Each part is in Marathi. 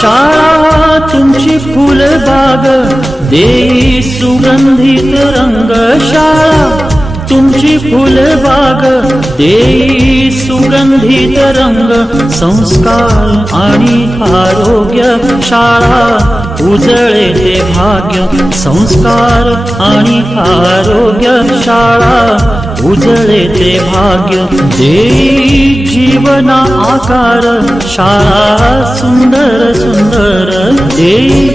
शाळा तुमची फुलबाग देई सुगंधित रंग शाळा तुमची फुलबाग देई सुगंधित रंग संस्कार आणि आरोग्य शाळा. उजळे ते भाग्य संस्कार आणि आरोग्य शाळा. उजळे ते भाग्य देई जीवना आकार. शाळा सुंदर सुंदर देई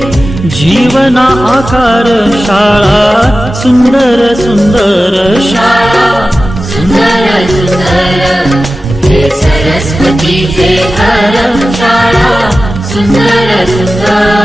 जीवना आकार. शाळा सुंदर सुंदर शाळा. सुंदर सुंदर हे सरस्वतीचे घर. शाळा सुंदर सुंदर.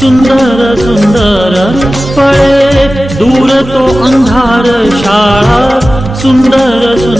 सुंदर सुंदर पळे दूर तो अंधार शाळा सुंदर सुंदर